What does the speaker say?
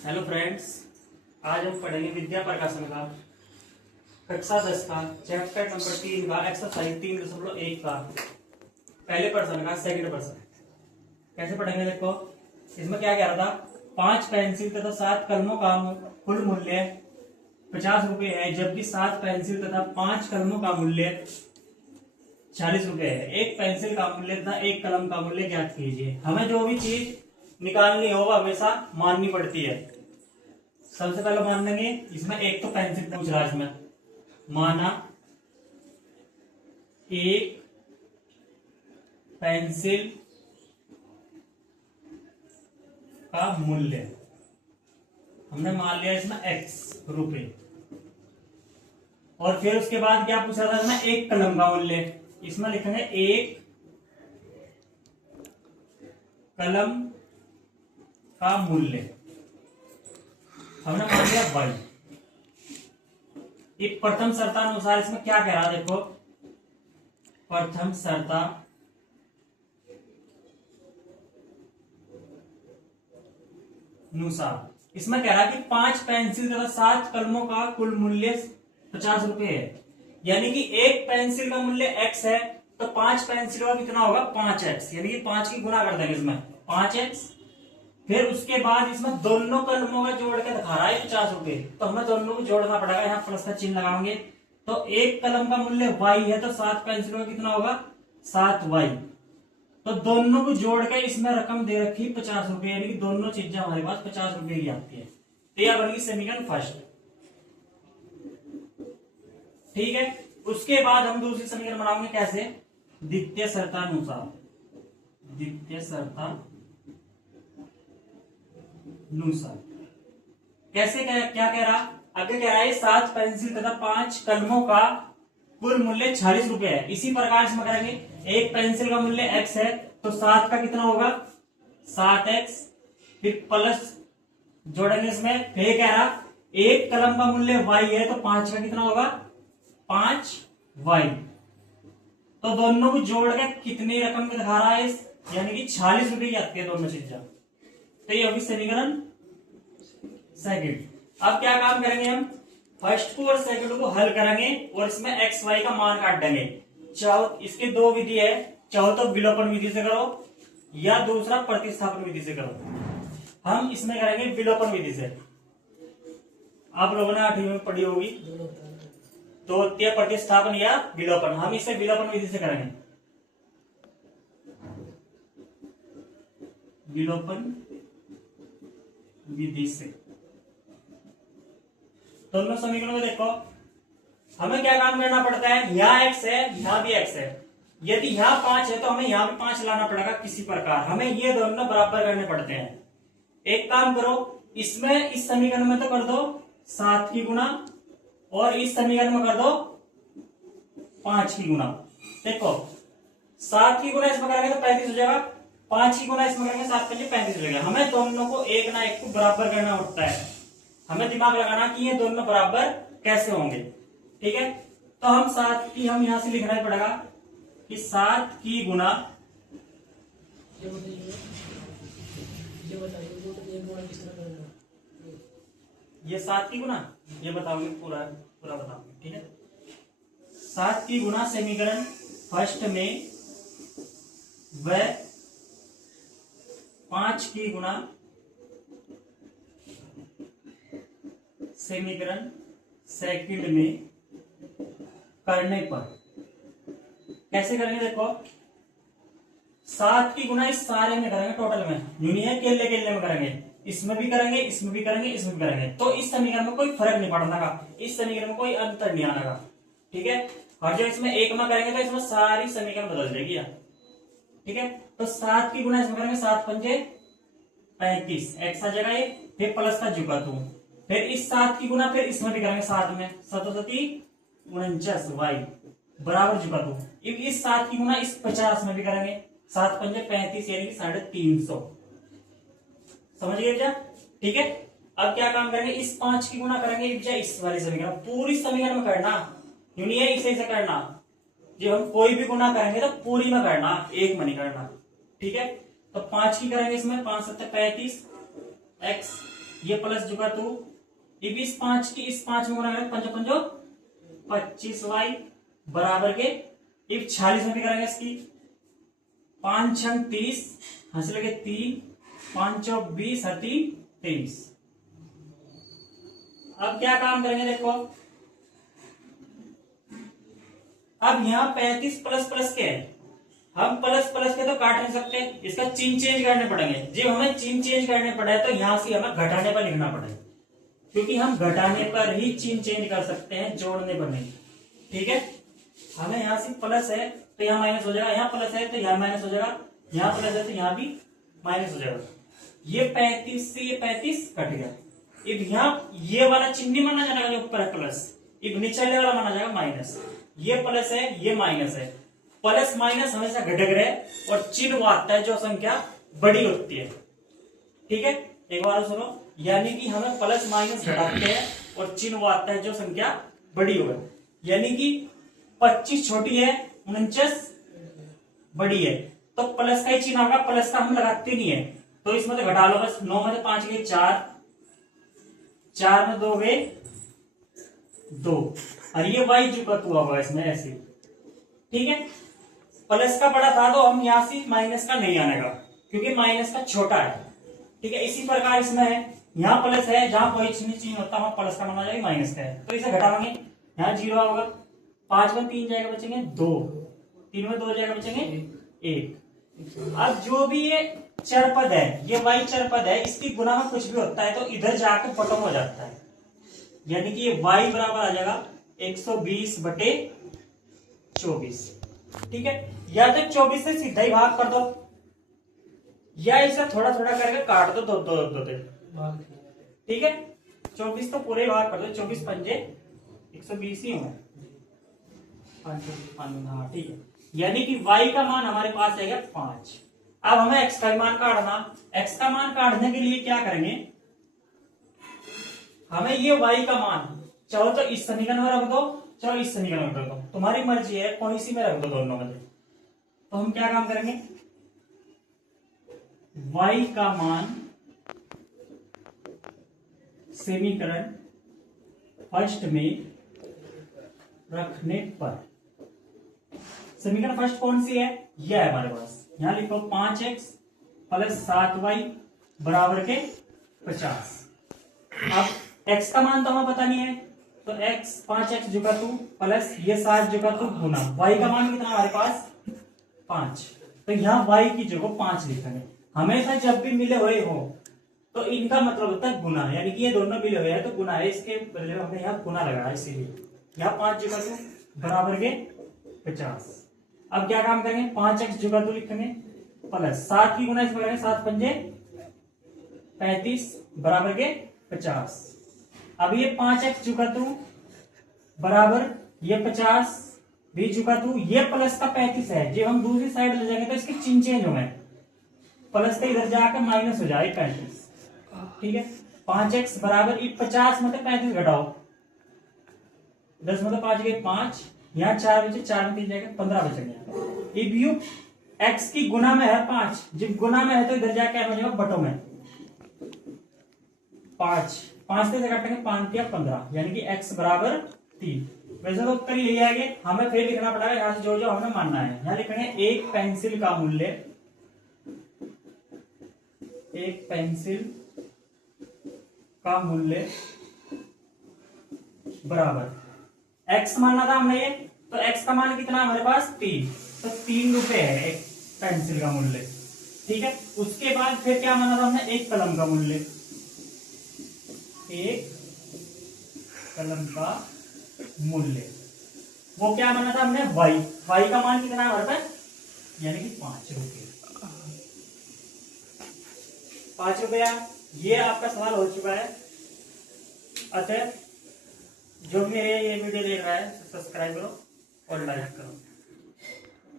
Hello friends, आज हम पढ़ेंगे विद्या प्रकाशन का कक्षा 10 का चैप्टर नंबर 3 का एक्सरसाइज 3.1 का पहले पर्सन का सेकंड पर्सन। कैसे पढ़ेंगे देखो, इसमें क्या कह रहा था, 5 पेंसिल तथा 7 कलमों का कुल मूल्य 50 रुपए है, जबकि 7 पेंसिल तथा 5 कलमों का मूल्य 40 रुपए है। एक पेंसिल का मूल्य तथा एक कलम का मूल्य ज्ञात कीजिए। हमें जो भी चीज निकालनी हो वो हमेशा माननी पड़ती है। सबसे पहले मान लेंगे, इसमें एक तो पेंसिल पूछ रहा है, इसमें माना एक पेंसिल का मूल्य, हमने मान लिया इसमें x रुपए। और फिर उसके बाद क्या पूछा था इसमें, एक कलम का मूल्य, इसमें लिखेंगे एक कलम का मूल्य, हमने मान लिया y। एक प्रथम शर्तानुसार इसमें क्या कह रहा है देखो, प्रथम शर्ता अनुसार इसमें कह रहा है कि 5 पेंसिल तथा 7 कलमों का कुल मूल्य 50 रुपए है। यानी कि एक पेंसिल का मूल्य x है तो 5 पेंसिल का कितना होगा 5x, यानी कि 5 की गुना कर देंगे इसमें 5x। फिर उसके बाद इसमें दोनों कलमों का जोड़ के दिखा रहा है 50 रुपए, तो हमें दोनों को जोड़ना पड़ेगा, यहाँ प्लस का चिन्ह लगाएंगे। तो एक कलम का मूल्य y है तो 7 पेंसिल का कितना होगा 7y। तो दोनों को जोड़ के इसमें रकम दे रखी 50 रुपए, यानी कि दोनों चीजें हमारे पास 50 रुपए की आती है। तो यह बनेगी समीकरण फर्स्ट। ठीक है, उसके बाद हम दूसरी समीकरण बनाएंगे कैसे, द्वितीय शर्तानुसार। द्वितीय शर्तानुसार कैसे, क्या कह रहा, आगे कह रहा है 7 पेंसिल तथा 5 कलमों का कुल मूल्य 40 रुपए है। इसी प्रकार से करेंगे, एक पेंसिल का मूल्य x है तो 7 का कितना होगा 7x, फिर प्लस जोड़ेंगे इसमें। फिर कह रहा एक कलम का मूल्य y है तो 5 का कितना होगा 5y। तो दोनों को जोड़ के कितनी रकम में दिखा रहा है, यानी कि 40 रुपए की आती है दोनों चीजें। तो ये होगी समीकरण सेकंड। अब क्या काम करेंगे, हम फर्स्ट को और सेकंड को हल करेंगे और इसमें एक्स वाई का मान काट देंगे। चाहे इसके दो विधि है, चाहो तो विलोपन विधि से करो या दूसरा प्रतिस्थापन विधि से करो। हम इसमें करेंगे विलोपन विधि से। आप लोगों ने 8वीं में पढ़ी होगी, तो प्रतिस्थापन या विलोपन, हम इसे विलोपन विधि से करेंगे। विलोपन विधि से दोनों समीकरणों में देखो, हमें क्या काम करना पड़ता है, यहाँ x है यहाँ भी x है। यदि यहाँ 5 है तो हमें यहाँ भी 5 लाना पड़ेगा किसी प्रकार, हमें ये दोनों बराबर करने पड़ते हैं। एक काम करो, इसमें इस समीकरण में तो कर दो 7 की गुना और इस समीकरण में कर दो 5 की गुना। देखो 7 की गुना इसमें करेंगे तो 35 हो जाएगा, 5 की गुना इसमें करेंगे 7 5 35 हो जाएगा। हमें दोनों को एक ना एक को बराबर करना होता है, हमें दिमाग लगाना कि ये दोनों बराबर कैसे होंगे। ठीक है, तो हम 7 की, हम यहां से लिखना ही पड़ेगा कि 7 की गुना, ये 7 की गुना, ये बताओगे पूरा पूरा बताओगे। ठीक है, 7 की गुना समीकरण फर्स्ट में व 5 की गुना समीकरण सेकंड में करने पर कैसे करेंगे, देखो 7 की गुना इस सारे में करेंगे, टोटल में यूनियन केले केले में करेंगे, इसमें भी करेंगे इसमें भी करेंगे इसमें भी करेंगे। तो इस समीकरण में कोई फर्क नहीं पड़ने का, इस समीकरण में कोई अंतर नहीं आने का। ठीक है, और जब इसमें एक में करेंगे तो इसमें सारी समीकरण बदल जाएगी। ठीक है, तो 7 की गुना इसमें करेंगे 7 पंजे 35, एक्स आ जाएगा ये, फिर प्लस का जुका 2, फिर इस 7 की गुना फिर इसमें भी करेंगे 7 में 7 49 वाई बराबर जुका 2। इस 7 की गुना इस 50 में भी करेंगे, 7 पंजे 35 यानी कि 350। समझ गए क्या? ठीक है, अब क्या काम करेंगे, इस 5 की गुना करेंगे इस वाली समीकरण, पूरी समीकरण में करना, यूनियन इसे करना। जब हम कोई भी गुना करेंगे तो पूरी में करना, एक में नहीं करना। ठीक है, तो 5 की करेंगे इसमें 5 7 35 एक्स ये प्लस जुगा तो अब इस 5 की इस 5 में गुना करेंगे, 5 पंजो 25y बराबर के अब 46 में भी करेंगे इसकी 5 छंग 30 हंस लगे 3 5 चौक 20 हती 23। अब क्या काम करेंगे देखो, अब यहाँ 35 प्लस प्लस के है, हम प्लस प्लस के तो काट नहीं सकते, इसका चिन्ह चेंज करने पड़ेंगे। जब हमें चिन्ह चेंज करने पड़े तो यहां से हमें घटाने पर लिखना पड़ेगा, क्योंकि हम घटाने पर ही चिन्ह चेंज कर सकते हैं, जोड़ने पर नहीं। ठीक है, हमें यहाँ से प्लस है तो यहाँ माइनस हो जाएगा, यहाँ प्लस है तो यहाँ माइनस हो जाएगा, यहाँ प्लस है तो यहाँ भी माइनस हो जाएगा। ये 35 से ये 35 कट गया। अब यहाँ ये वाला चिन्ह नहीं माना जाएगा जो ऊपर है प्लस, अब निचले वाला माना जाएगा माइनस। ये प्लस है ये माइनस है, प्लस माइनस हमेशा घटक रहे और चिन्ह वो आता है जो संख्या बड़ी होती है। ठीक है, एक बार सुनो, यानी कि हमें प्लस माइनस घटाते हैं और चिन्ह वो आता है जो संख्या बड़ी हो, यानी कि 25 छोटी है 49 बड़ी है, तो प्लस का ही चिन्ह होगा, प्लस का हम लगाते नहीं है, तो इसमें तो घटा लो बस। 9 में 5 गए 4, 4 में 2 गए 2, और ये y चुका तू होगा इसमें ऐसे। ठीक है, प्लस का बड़ा था तो हम यहां से माइनस का नहीं आने का, क्योंकि माइनस का छोटा है। ठीक है, इसी प्रकार इसमें है, यहाँ प्लस है जहां कोई चिन्ह चेंज होता है प्लस का माना जाएगा, माइनस का है तो इसे घटाएंगे, यहाँ 0 होगा, 5 में 3 जाएगा बचेंगे 2, 3 में 2 जाएगा बचेंगे 1। अब जो भी ये चर पद है, ये y चर पद है, इसकी गुना में कुछ भी होता है तो इधर जाकर बटम हो जाता है, यानी कि ये y बराबर आ जाएगा 120 बटे 24। ठीक है, या तो 24 से सीधा ही भाग कर दो, या इसे थोड़ा थोड़ा करके काट दो, दो। ठीक है, 24 तो पूरे भाग कर दो, 24 पंजे 120 ही होंगे। हाँ ठीक है, यानी कि y का मान हमारे पास आएगा 5। अब हमें x का मान काटना, x का मान काटने के लिए क्या करेंगे, हमें ये y का मान चाहो तो इस समीकरण में रख दो, चाहो इस समीकरण में रख दो, तुम्हारी मर्जी है, कोई सी में रख दो दोनों में। तो हम क्या काम करेंगे, y का मान समीकरण फर्स्ट में रखने पर, समीकरण फर्स्ट कौन सी है, यह है हमारे पास, यहां लिखो 5x प्लस 7y बराबर के 50। अब x का मान तो हमें पता नहीं है, तो x 5x जुगा तू प्लस ये 7 जुगा तू गुना y का मान कितना हमारे पास 5, तो यहाँ y की जगह 5 लिखेंगे। हमेशा जब भी मिले हुए हो तो इनका मतलब होता है गुना, यानी कि ये दोनों मिले हुए हैं तो गुना है, इसके बदले में हमने यहाँ गुना लगाया, इसीलिए यहाँ 5 जुगा तू बराबर के 50। अब क्या काम करेंगे, 5x जुगा तू लिखेंगे प्लस 7 की गुना इसमें करेंगे, 7 पंजे 35 बराबर के 50। अब ये 5x जुगा तू बराबर ये 50 भी जुगा तू, ये प्लस का 35 है, जब हम दूसरी साइड ले जाएंगे तो इसके चिन्ह चेंज हो गए, प्लस का इधर जाकर माइनस हो जाए 35। ठीक है, 5x बराबर 50 में 35 घटाओ, 10 में 5 गए 5, यहाँ 4 बचे, 4 में 3 जाएगा 15 बचेंगे। अब यू x की गुना में है 5, जब गुना में है तो इधर जाके हो जाएगा बटों में 5 से काटेंगे 5 या 15, यानी कि x बराबर 3। वैसे तो उत्तर यही आएंगे, हमें फिर लिखना पड़ेगा, यहाँ से जो हमें मानना है। यहाँ लिखेंगे एक पेंसिल का मूल्य, एक पेंसिल का मूल्य बराबर x मानना था हमने ये, तो x का मान कितना हमारे पास 3, तो 3 रुपए है एक पेंसिल का मूल्य। ठीक है, उसके बाद फिर क्या माना था हमने, एक कलम का मूल्य, एक कलम का मूल्य, वो क्या माना था हमने y का मान कितना है हमारे पास, यानी कि 5 रुपये। 5 रुपया, ये आपका सवाल हो चुका है। अतः जो भी मेरे ये वीडियो देख रहा है सब्सक्राइब करो और लाइक करो।